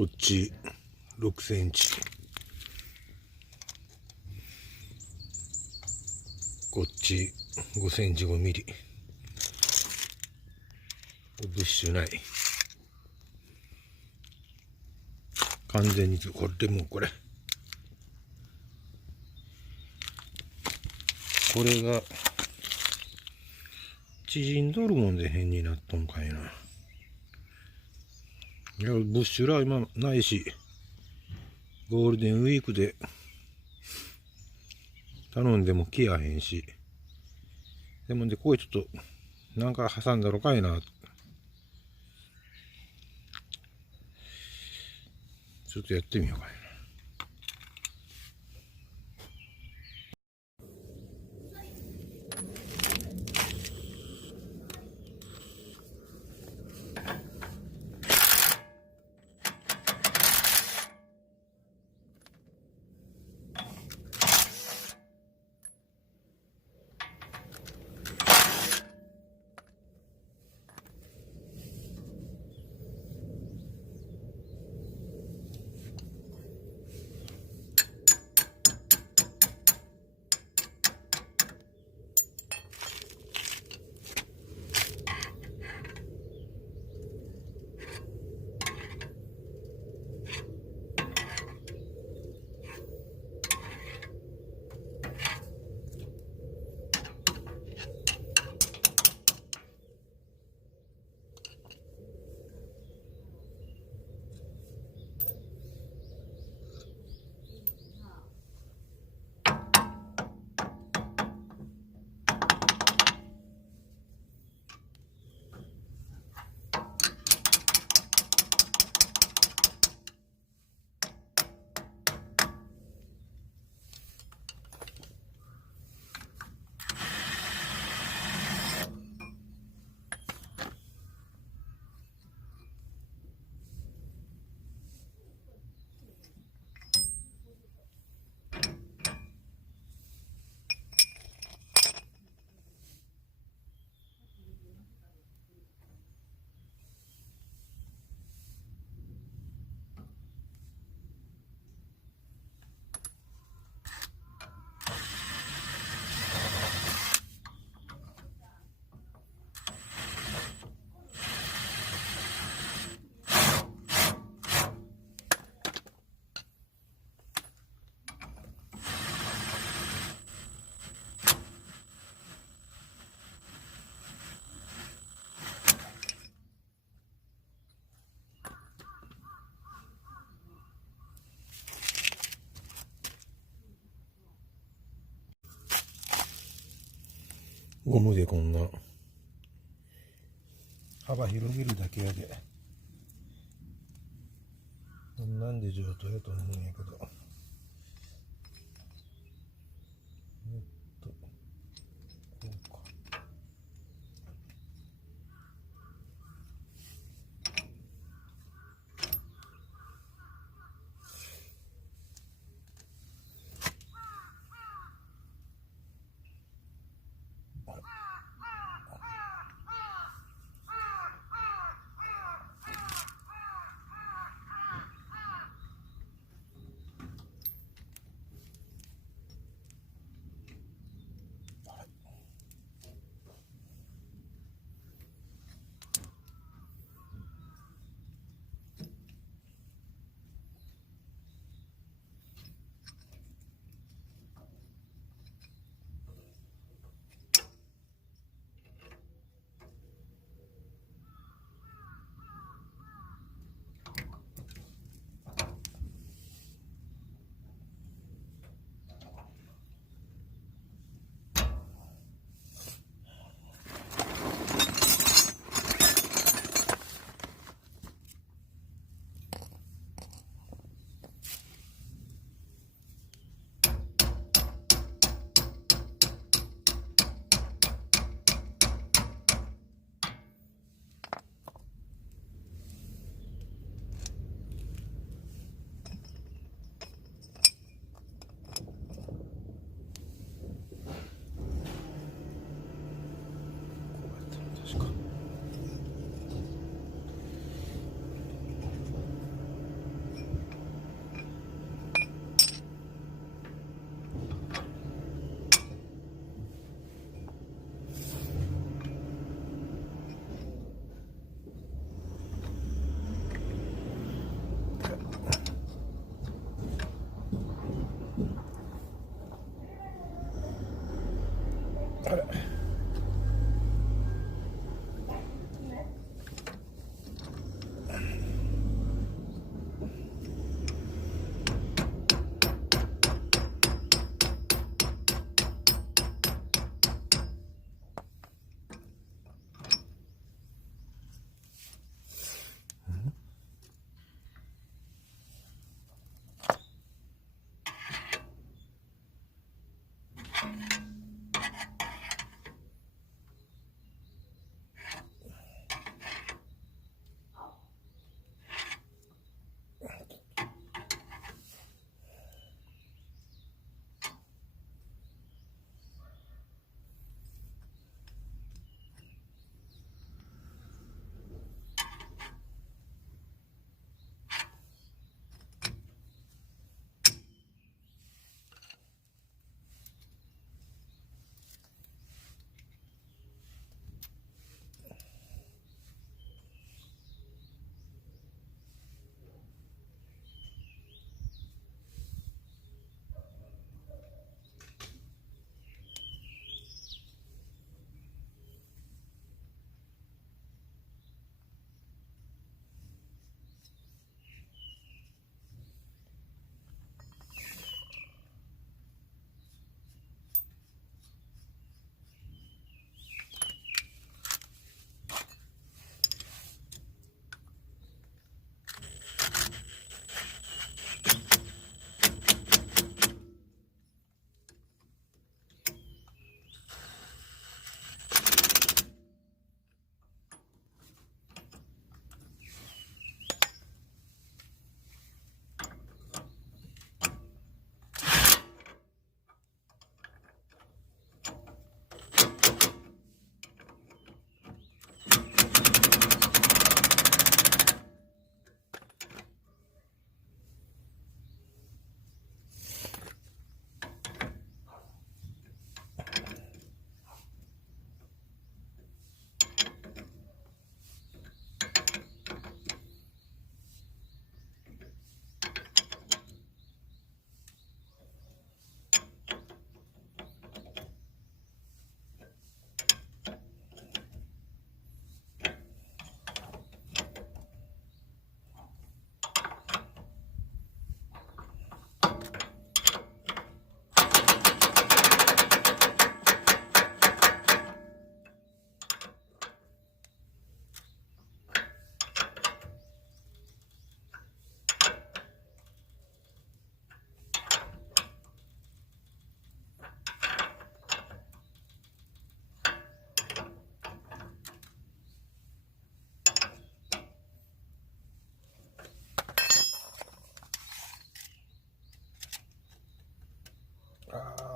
こっち6センチ、こっち5センチ5ミリ。ブッシュない。完全にこれでもうこれが縮んどるもんで変になっとんかいな。いやブッシュラ今ないし、ゴールデンウィークで頼んでも来やへんし、でもここへちょっとなんか挟んだろかいな。ちょっとやってみようかね。ゴムでこんな幅広げるだけやで、こんなんで上等やと思うんやけど、こうか。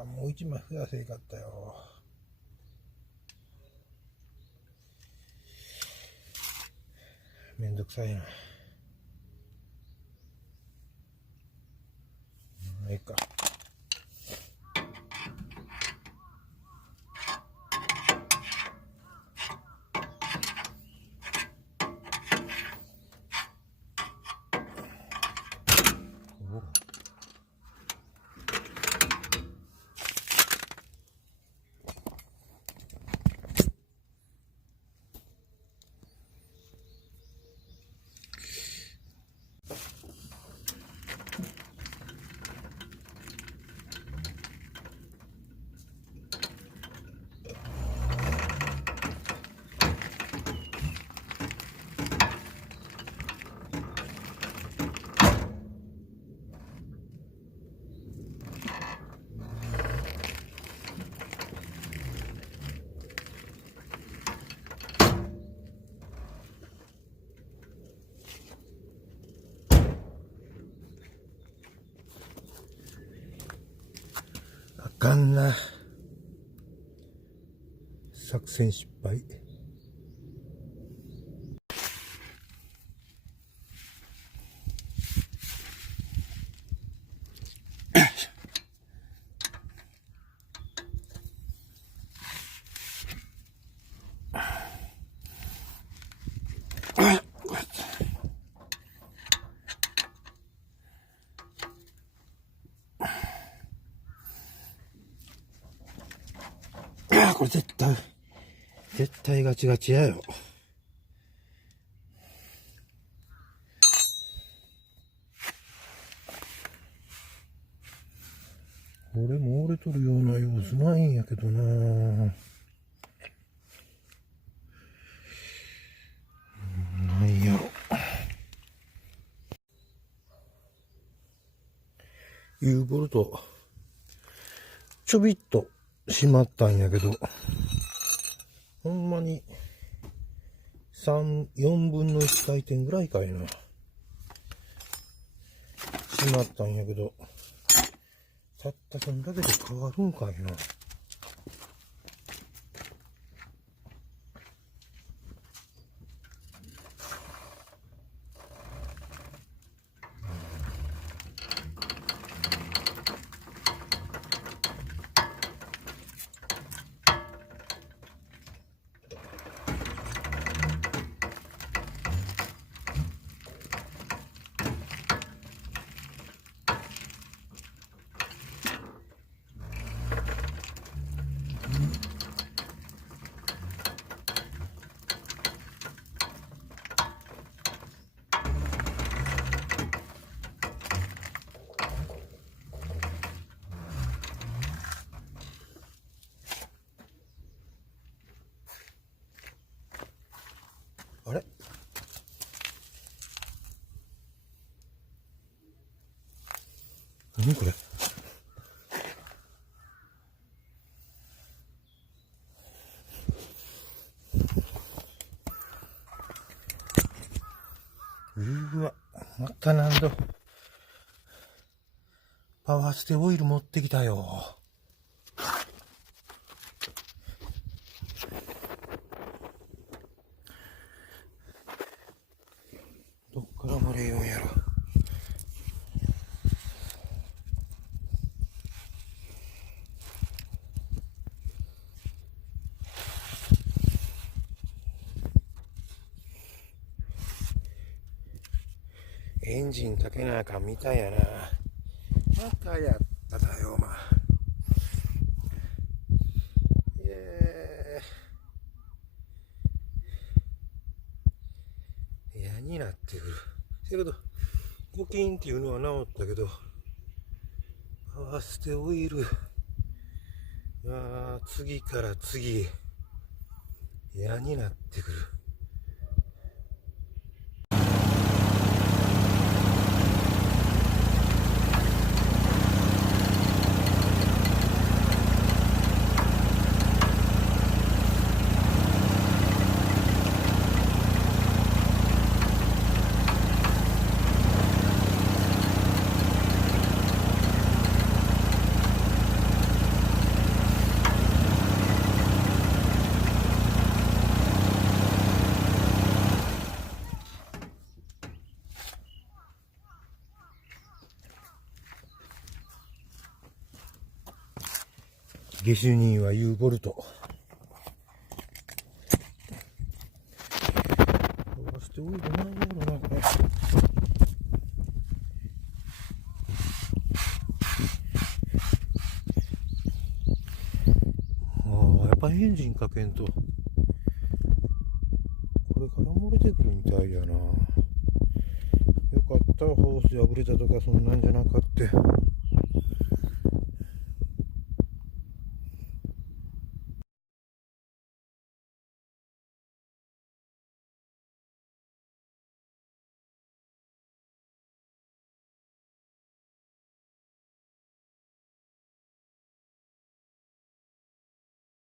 もう一枚増やせいかったよ。めんどくさいな。いいか。あかんな。作戦失敗。これ絶対ガチガチやよ。俺も折れとるような様子ないんやけどな。なんやろ。U ボルトちょびっと閉まったんやけど、ほんまに4分の1回転ぐらいかいな。閉まったんやけど、たったそんだけで変わるんかいな。あれ？何これ？うわ、また何度パワーステオイル持ってきたよ。どっから漏れようやろ。エンジンかけなあかんみたいやな。またやっただよ、まあ。嫌になってくる。けど、コキンっていうのは治ったけど、パワーステオイル、まあ、次から次、嫌になってくる。下手人は U ボルト。どうしてオイルないやろな、これ。やっぱエンジンかけんと、これから漏れてくるみたいやな。よかった、ホース破れたとかそんなんじゃなかった。